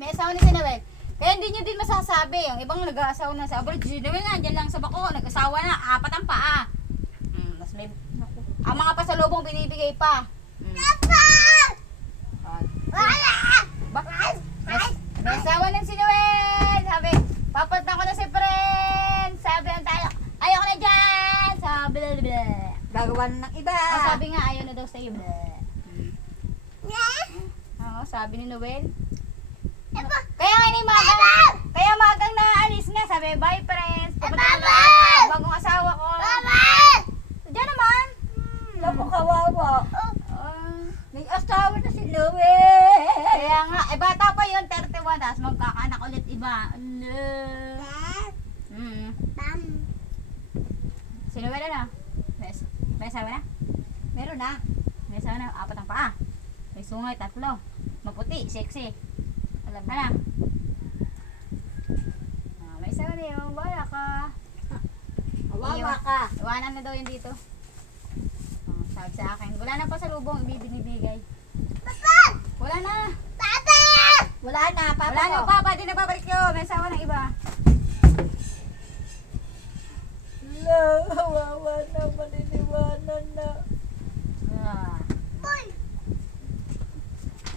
May asawa na si Noel. Kaya hindi nyo din masasabi. Yung ibang nag-aasawa na sa abroad. Si Noel nga, dyan lang sa bako. Nag-asawa na. 4 ang paa. Mas may... Ang mga pasalubong binibigay pa. May asawa na si Noel. Sabi, papunta ko na si friend. Sabi ang tayo, ayoko na dyan. Sabi, blablabla. Gagawa na ng iba. Sabi nga, ayaw na daw sa'yo. Oo, sabi ni Noel. Kaya nga ni magang, kaya magang naalis na. Sabi, bye friends. Pupunta na ako, bagong asawa ko. Diyan naman. Naku, kawawa. Ah, May asawa na si Noel. kaya nga, bata pa yun, 31. Tapos magkakaanak ulit iba. Ano? Si Noel na? May asawa na? Meron na. May asawa na, 4 ang paa. May sungay, 3. Maputi, sexy. Alam ka na. May asawa na yun, wala ka. Kawawa ka. Iwanan na daw yun dito. Sabi sa akin, wala na pa sa lubong, ibibigay. Wala na. Wala na, papa Wala na ko. pa, di na babalik yun. May asawa ng iba.